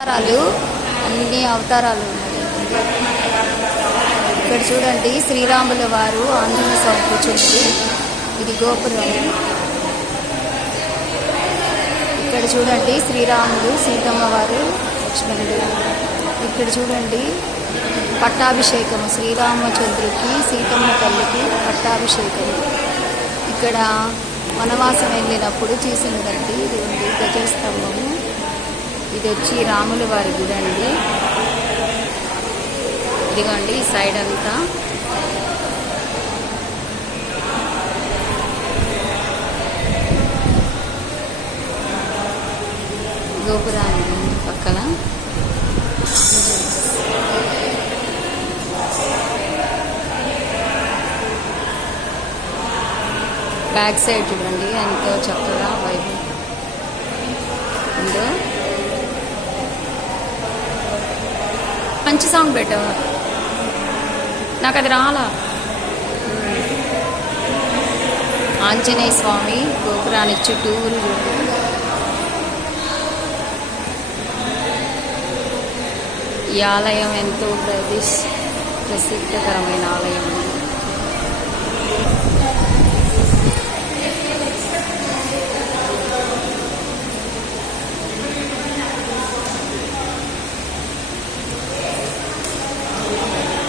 అవతారాలు అన్ని అవతారాలు ఉన్నాయి. ఇక్కడ చూడండి శ్రీరాముల వారు ఆంజనేయ స్వామి కూర్చుంది. ఇది గోపురం. ఇక్కడ చూడండి శ్రీరాములు, సీతమ్మ వారు, లక్ష్మణుడు. ఇక్కడ చూడండి పట్టాభిషేకము, శ్రీరామచంద్రుడికి సీతమ్మ తల్లికి పట్టాభిషేకము. ఇక్కడ వనవాసం వెళ్ళినప్పుడు చూసినదండి. ఇది ఉంది గజస్తంభము. ఇది వచ్చి రాముల వారి గుడి అండి. ఇదిగోండి ఈ సైడ్ అంతా గోపురాన్ని పక్కన బ్యాక్ సైడ్ చూడండి ఎంతో చక్కగా వైపు ఉందో. మంచి సాంగ్ పెట్టావు, నాకు అది రాలా. ఆంజనేయ స్వామి గోపురానికి చుట్టూరు చూడండి. ఈ ఆలయం ఎంతో ప్రసిద్ధకరమైన ఆలయం.